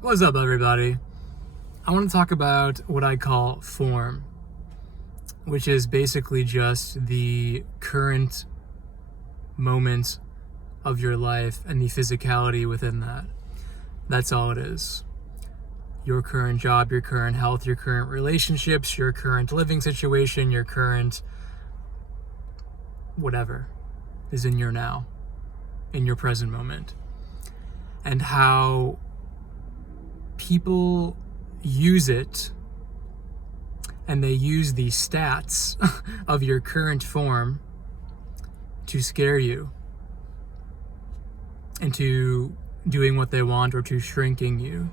What's up, everybody? I want to talk about what I call form, which is basically just the current moment of your life and the physicality within that. That's all it is. Your current job, your current health, your current relationships, your current living situation, your current whatever is in your now, in your present moment. And how people use it, and they use the stats of your current form to scare you into doing what they want or to shrinking you.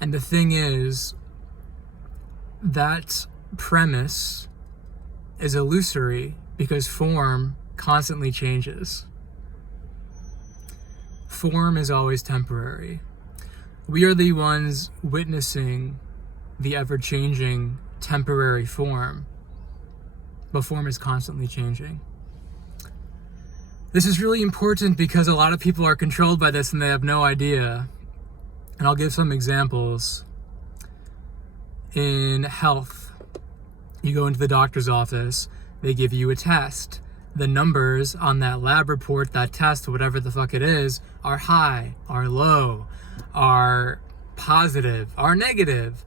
And the thing is, that premise is illusory because form constantly changes. Form is always temporary. We are the ones witnessing the ever-changing temporary form, but form is constantly changing. This is really important because a lot of people are controlled by this and they have no idea. And I'll give some examples. In health, you go into the doctor's office, they give you a test. The numbers on that lab report, that test, whatever the fuck it is, are high, are low, are positive, are negative.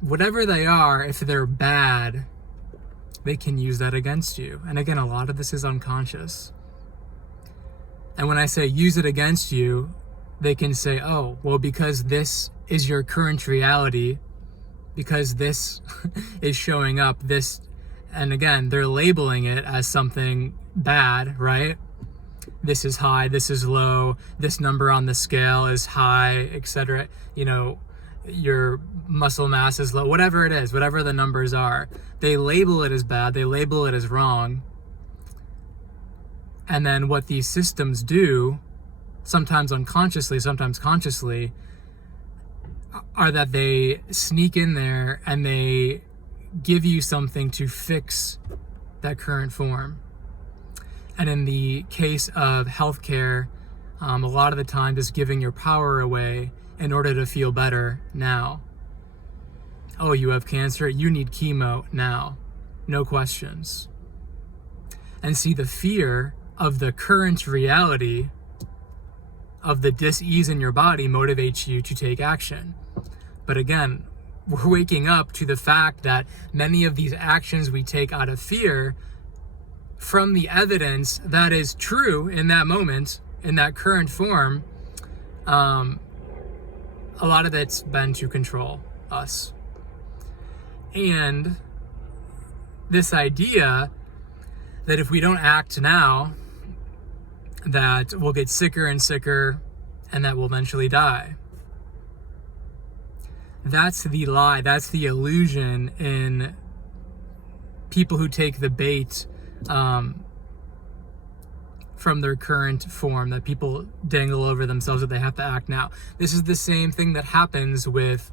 Whatever they are, if they're bad, they can use that against you. And again, a lot of this is unconscious. And when I say use it against you, they can say, oh, well, because this is your current reality, because this is showing up, this. And again, they're labeling it as something bad, right? This is high, this is low, this number on the scale is high, etc. You know, your muscle mass is low, whatever it is, whatever the numbers are. They label it as bad, they label it as wrong. And then what these systems do, sometimes unconsciously, sometimes consciously, are that they sneak in there and they give you something to fix that current form. And in the case of healthcare, a lot of the time just giving your power away in order to feel better now. Oh, you have cancer, you need chemo now. No questions. And see, the fear of the current reality of the dis-ease in your body motivates you to take action. But again, we're waking up to the fact that many of these actions we take out of fear from the evidence that is true in that moment, in that current form, a lot of it's been to control us. And this idea that if we don't act now, that we'll get sicker and sicker and that we'll eventually die. That's the lie, that's the illusion in people who take the bait from their current form, that people dangle over themselves that they have to act now. This is the same thing that happens with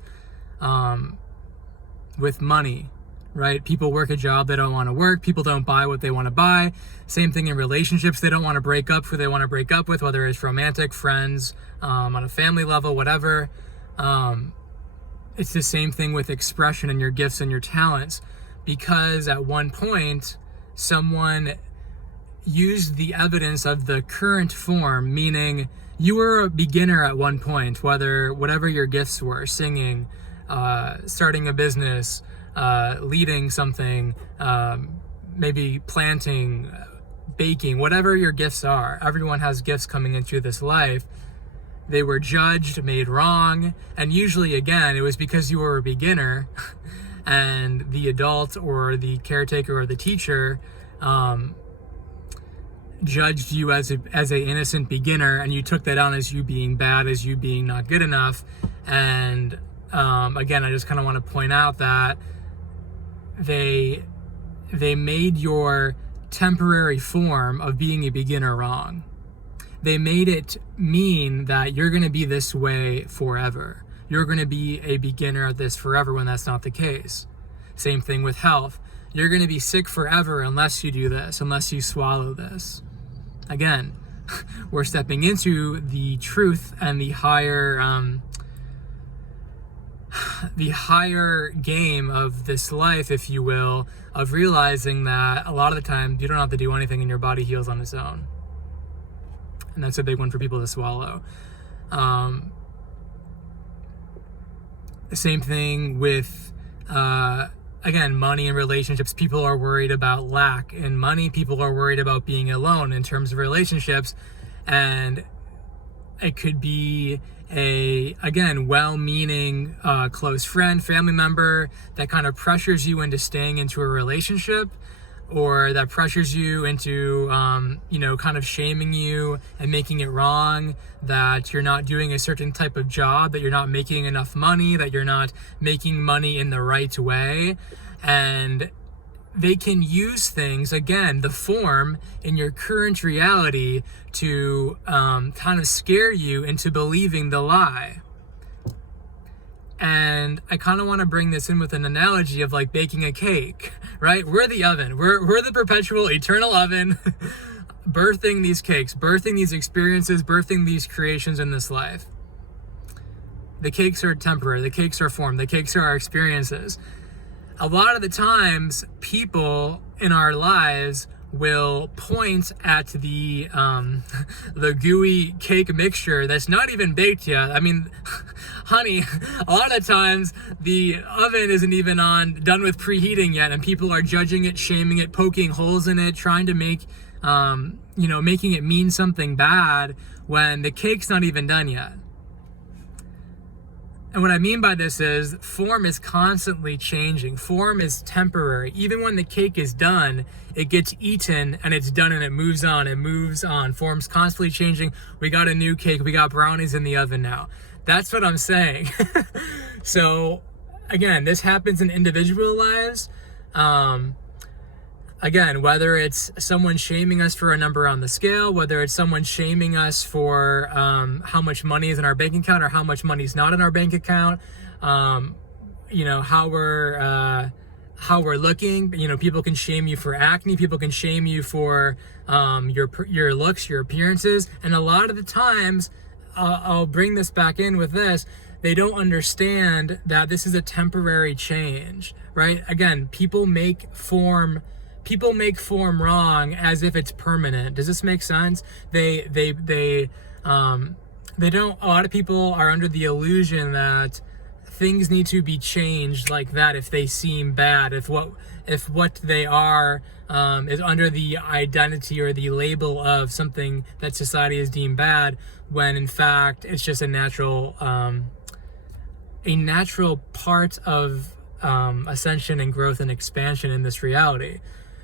money, right? People work a job they don't want to work, people don't buy what they want to buy. Same thing in relationships, they don't want to break up who they want to break up with, whether it's romantic, friends, on a family level, whatever. It's the same thing with expression and your gifts and your talents, because at one point someone used the evidence of the current form, meaning you were a beginner at one point, whatever your gifts were, singing, starting a business, leading something, maybe planting, baking, whatever your gifts are. Everyone has gifts coming into this life. They were judged, made wrong, and usually, again, it was because you were a beginner and the adult or the caretaker or the teacher judged you as a innocent beginner, and you took that on as you being bad, as you being not good enough. And again, I just kind of want to point out that they made your temporary form of being a beginner wrong. They made it mean that you're going to be this way forever. You're going to be a beginner at this forever, when that's not the case. Same thing with health. You're going to be sick forever unless you do this, unless you swallow this. Again, we're stepping into the truth and the higher game of this life, if you will, of realizing that a lot of the time you don't have to do anything and your body heals on its own. And that's a big one for people to swallow. The same thing with, again, money and relationships. People are worried about lack in money. People are worried about being alone in terms of relationships. And it could be a, again, well-meaning close friend, family member that kind of pressures you into staying into a relationship, or that pressures you into, kind of shaming you and making it wrong, that you're not doing a certain type of job, that you're not making enough money, that you're not making money in the right way. And they can use things, again, the form in your current reality to kind of scare you into believing the lie. And I kind of want to bring this in with an analogy of like baking a cake, right? We're the oven. We're the perpetual eternal oven birthing these cakes, birthing these experiences, birthing these creations in this life. The cakes are temporary. The cakes are form. The cakes are our experiences. A lot of the times, people in our lives will point at the gooey cake mixture that's not even baked yet. I mean, honey, a lot of the times the oven isn't even done with preheating yet, and people are judging it, shaming it, poking holes in it, trying to make, making it mean something bad when the cake's not even done yet. And what I mean by this is form is constantly changing. Form is temporary. Even when the cake is done, it gets eaten and it's done and it moves on. It moves on. Form's constantly changing. We got a new cake. We got brownies in the oven now. That's what I'm saying. So again, this happens in individual lives. Again, whether it's someone shaming us for a number on the scale, whether it's someone shaming us for how much money is in our bank account or how much money is not in our bank account, how we're looking. People can shame you for acne. People can shame you for your looks, your appearances. And a lot of the times, I'll bring this back in with this, they don't understand that this is a temporary change, right? Again, people make form wrong as if it's permanent. Does this make sense? They don't, a lot of people are under the illusion that things need to be changed like that if they seem bad, if what they are is under the identity or the label of something that society has deemed bad, when in fact it's just a natural part of ascension and growth and expansion in this reality.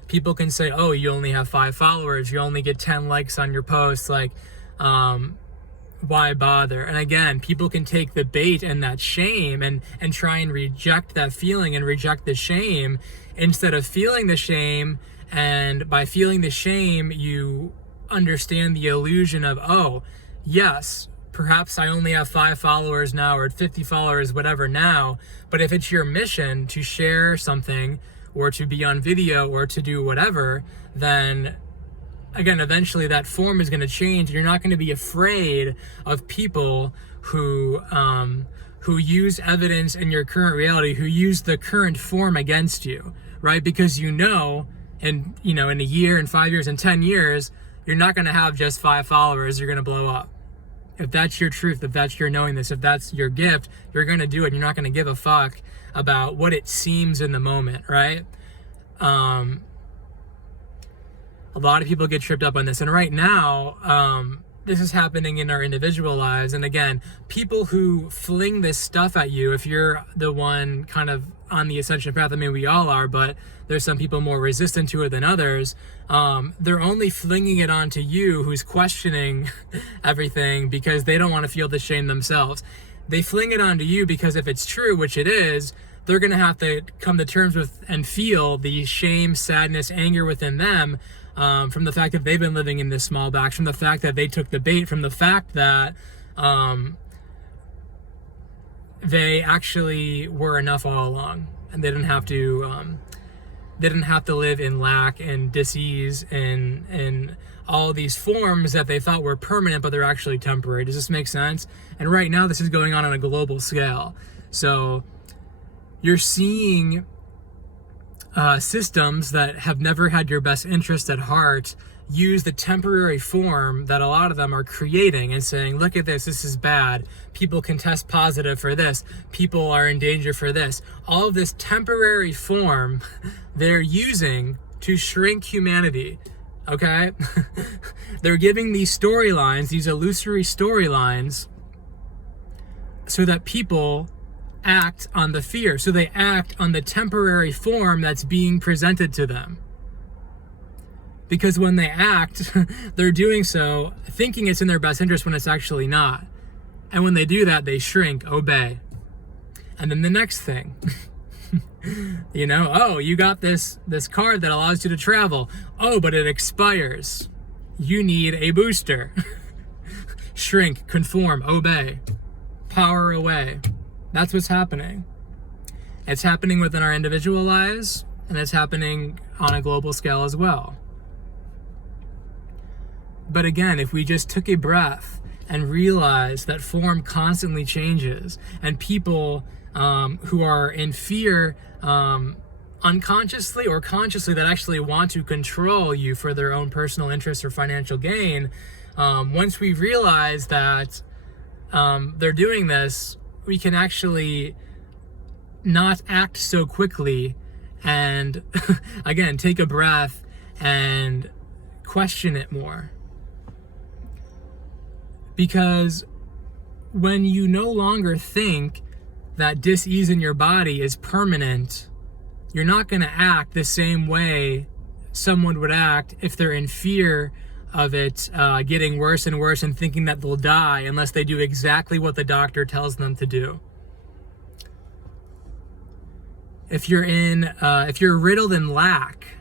People can say, oh, you only have 5 followers, you only get 10 likes on your posts, like, why bother? And again, people can take the bait and that shame and try and reject that feeling and reject the shame instead of feeling the shame. And by feeling the shame, you understand the illusion of, oh, yes, perhaps I only have 5 followers now or 50 followers, whatever now, but if it's your mission to share something or to be on video or to do whatever, then again, eventually that form is going to change. You're not going to be afraid of people who use evidence in your current reality, who use the current form against you, right? Because in a year, in 5 years, in 10 years, you're not going to have just 5 followers. You're going to blow up. If that's your truth, if that's your knowing this, if that's your gift, you're going to do it. You're not going to give a fuck about what it seems in the moment, right? A lot of people get tripped up on this. And right now, this is happening in our individual lives. And again, people who fling this stuff at you, if you're the one kind of on the ascension path, I mean, we all are, but there's some people more resistant to it than others. They're only flinging it onto you who's questioning everything because they don't want to feel the shame themselves. They fling it onto you because if it's true, which it is, they're going to have to come to terms with and feel the shame, sadness, anger within them from the fact that they've been living in this small box, from the fact that they took the bait, from the fact that they actually were enough all along, and they didn't have to live in lack and dis-ease and all these forms that they thought were permanent, but they're actually temporary. Does this make sense? And right now, this is going on a global scale. So you're seeing systems that have never had your best interest at heart use the temporary form that a lot of them are creating and saying, look at this is bad. People can test positive for this. People are in danger for this. All of this temporary form they're using to shrink humanity, okay? They're giving these storylines, these illusory storylines, so that people act on the fear. So they act on the temporary form that's being presented to them. Because when they act, they're doing so thinking it's in their best interest when it's actually not. And when they do that, they shrink, obey. And then the next thing, you know, oh, you got this card that allows you to travel. Oh, but it expires. You need a booster. Shrink, conform, obey, power away. That's what's happening. It's happening within our individual lives, and it's happening on a global scale as well. But again, if we just took a breath and realized that form constantly changes, and people who are in fear unconsciously or consciously that actually want to control you for their own personal interest or financial gain, once we realize that they're doing this, we can actually not act so quickly and again, take a breath and question it more. Because when you no longer think that dis-ease in your body is permanent, you're not going to act the same way someone would act if they're in fear of it getting worse and worse and thinking that they'll die unless they do exactly what the doctor tells them to do. If you're riddled in lack,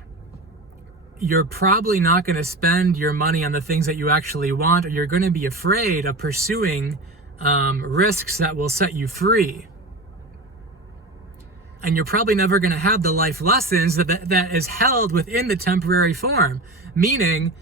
you're probably not going to spend your money on the things that you actually want, or you're going to be afraid of pursuing risks that will set you free. And you're probably never going to have the life lessons that is held within the temporary form. Meaning,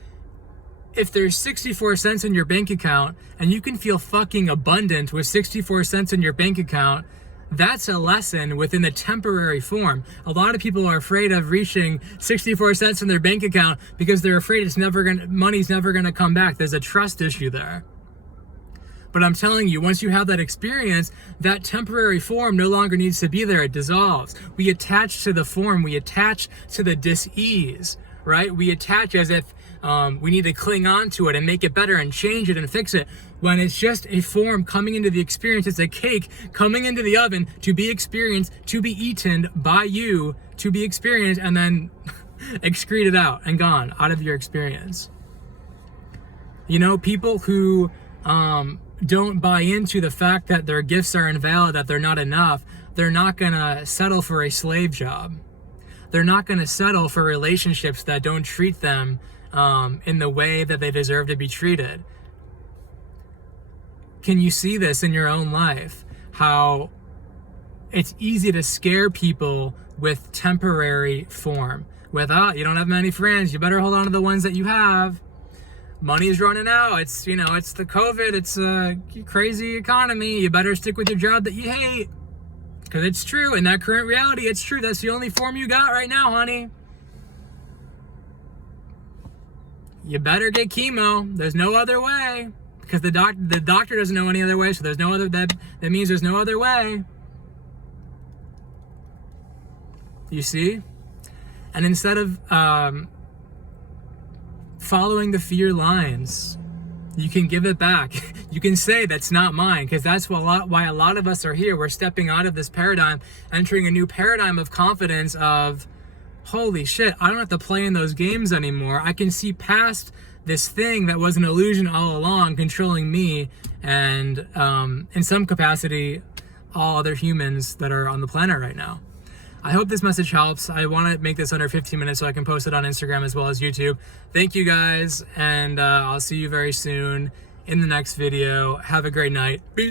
if there's 64 cents in your bank account and you can feel fucking abundant with 64 cents in your bank account, that's a lesson within the temporary form. A lot of people are afraid of reaching 64 cents in their bank account because they're afraid money's never gonna come back. There's a trust issue there. But I'm telling you, once you have that experience, that temporary form no longer needs to be there. It dissolves. We attach to the form. We attach to the dis-ease, right? We attach as if we need to cling on to it and make it better and change it and fix it, when it's just a form coming into the experience. It's a cake coming into the oven to be experienced, to be eaten by you, to be experienced, and then excreted out and gone out of your experience. You know, people who don't buy into the fact that their gifts are invalid, that they're not enough, they're not gonna settle for a slave job. They're not gonna settle for relationships that don't treat them in the way that they deserve to be treated. Can you see this in your own life? How it's easy to scare people with temporary form. With, you don't have many friends, you better hold on to the ones that you have. Money is running out. It's the COVID. It's a crazy economy. You better stick with your job that you hate. Because it's true. In that current reality, it's true. That's the only form you got right now, honey. You better get chemo. There's no other way. Because the doctor doesn't know any other way, so there's no other, that means there's no other way. You see? And instead of following the fear lines, you can give it back. You can say that's not mine, because that's why a lot of us are here. We're stepping out of this paradigm, entering a new paradigm of confidence of, holy shit, I don't have to play in those games anymore. I can see past this thing that was an illusion all along, controlling me and in some capacity all other humans that are on the planet right now. I hope this message helps. I want to make this under 15 minutes so I can post it on Instagram as well as YouTube. Thank you guys, and I'll see you very soon in the next video. Have a great night. Peace.